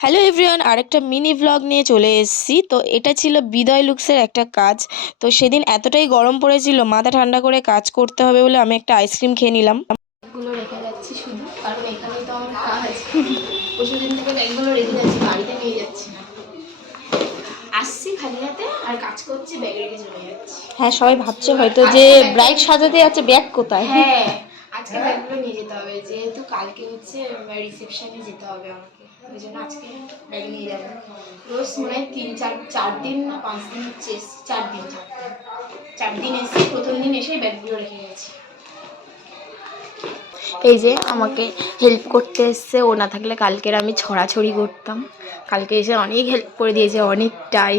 Hello everyone, আরেকটা mini vlog নিয়ে চলে এসেছি। তো এটা ছিল বিদয় লুকসের একটা কাজ। তো সেদিন এতটাই গরম পড়েছিল, মাথা ঠান্ডা করে কাজ করতে হবে বলে আমি একটা আইসক্রিম খেয়ে নিলাম। ব্যাগগুলো রেখে যাচ্ছি শুধু, কারণ এখানেই তো আমার কাজ। পরশুদিন থেকে ব্যাগগুলো রেখে যাচ্ছি, বাড়িতে নিয়ে যাচ্ছি না। আসছি খালি হাতে আর কাজ করছি, ব্যাগ রেখে চলে যাচ্ছি। হ্যাঁ, সবাই ভাবছে হয়তো যে ব্রাইড সাজাতে যাচ্ছে, ব্যাগ কোথায়? হ্যাঁ, আজকে ব্যাগগুলো নিয়ে যেতে হবে, যেহেতু কালকে হচ্ছে রিসেপশনে যেতে হবে আমাকে। ওই জন্য আজকে ব্যাগ নিয়ে যাবো। রোজ মনে হয় 4 দিন না 5 দিন হচ্ছে, 4 দিন এসে প্রথম দিন এসে ব্যাগগুলো রেখে গেছি। এই যে আমাকে হেল্প করতে এসছে, ও না থাকলে কালকের আমি ছড়াছড়ি করতাম। কালকে এসে অনেক হেল্প করে দিয়েছে, অনেকটাই।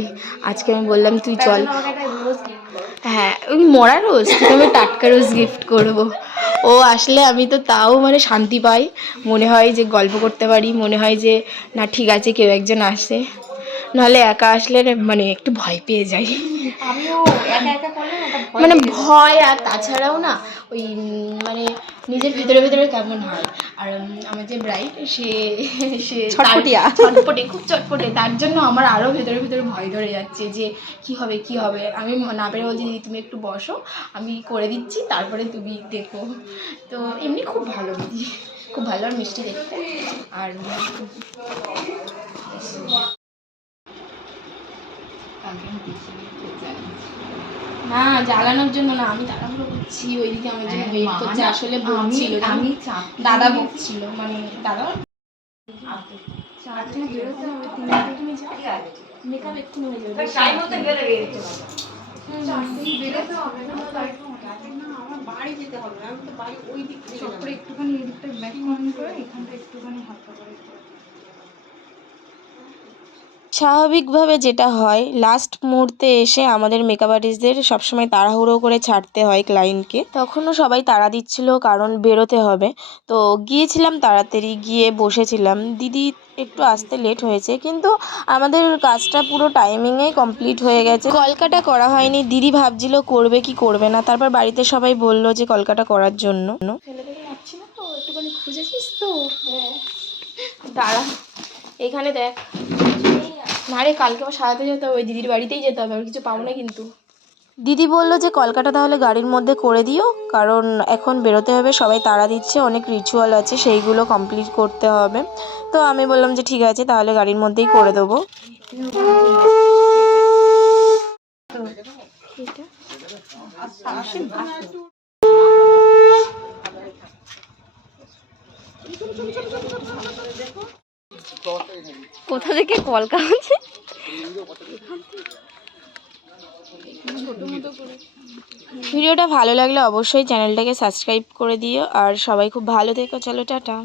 আজকে আমি বললাম তুই চল। হ্যাঁ, ওই মরা রোজ থেকে আমি টাটকা রোজ গিফট করব। ও আসলে আমি তো তাও মানে শান্তি পাই, মনে হয় যে গল্প করতে পারি, মনে হয় যে না ঠিক আছে কেউ একজন আসে। নাহলে একা আসলে মানে একটু ভয় পেয়ে যাই। আমিও একা একা করলে একটা ভয় মানে লেগে যায়। ভয়, আর তাছাড়াও না ওই মানে নিজের ভিতরে ভিতরে কেমন হয়। আর আমার যে ব্রাইড, সে সে ছটফটিয়া। ছটপটে, খুব ছটপটে। তার জন্য আমার আরও ভেতরে ভেতরে ভয় ধরে যাচ্ছে যে কি হবে কি হবে। আমি না পেরে বলছি দিদি তুমি একটু বসো, আমি করে দিচ্ছি, তারপরে তুমি দেখো। তো এমনি খুব ভালো দিদি, খুব ভালো আর মিষ্টি দেখতে। আর না, জ্বালানোর জন্য না, আমি তাড়াহুড়ো করছি, ওইদিকে আমার জন্য ওয়েট করছে। আসলে বকছিল, আমি দাদা বকছিল, মানে দাদা মেকআপ এক্ষুনি হয়ে যাবে। আমার বাড়ি যেতে হবে না, আমি তো বাড়ি ওই দিক থেকে সব করে একটুখানি এদিকটা ব্যাক কর্ন করে এখানটা একটুখানি হালকা করে। স্বাভাবিকভাবে যেটা হয়, লাস্ট মুহূর্তে এসে আমাদের মেকআপ আর্টিস্টদের সবসময় তাড়াহুড়ো করে ছাড়তে হয় ক্লায়েন্টকে। তখনও সবাই তাড়া দিচ্ছিল, কারণ বেরোতে হবে। তো গিয়েছিলাম, তাড়াতাড়ি গিয়ে বসেছিলাম। দিদি একটু আসতে লেট হয়েছে, কিন্তু আমাদের কাজটা পুরো টাইমিংয়েই কমপ্লিট হয়ে গেছে। কলকাটা করা হয়নি, দিদি ভাবছিল করবে কি করবে না। তারপর বাড়িতে সবাই বলল যে কলকাটা করার জন্য। ফেলে দেখে যাচ্ছি না তো, একটুখানি খুঁজেছিস তো? হ্যাঁ, দাঁড়া, এখানে দেখ। না রে, কালকে আমার সাজাতে যেতে হবে, ওই দিদির বাড়িতেই যেতে হবে, আর কিছু পাবো না কিন্তু। দিদি বললো যে কলকাতা তাহলে গাড়ির মধ্যে করে দিও, কারণ এখন বেরোতে হবে, সবাই তাড়া দিচ্ছে, অনেক রিচুয়াল আছে, সেইগুলো কমপ্লিট করতে হবে। তো আমি বললাম যে ঠিক আছে, তাহলে গাড়ির মধ্যেই করে দেবো। কোথা থেকে কলকা আছে? ভিডিওটা ভালো লাগলে অবশ্যই চ্যানেলটাকে সাবস্ক্রাইব করে দিও, আর সবাই খুব ভালো থেকো। চলো, টাটা।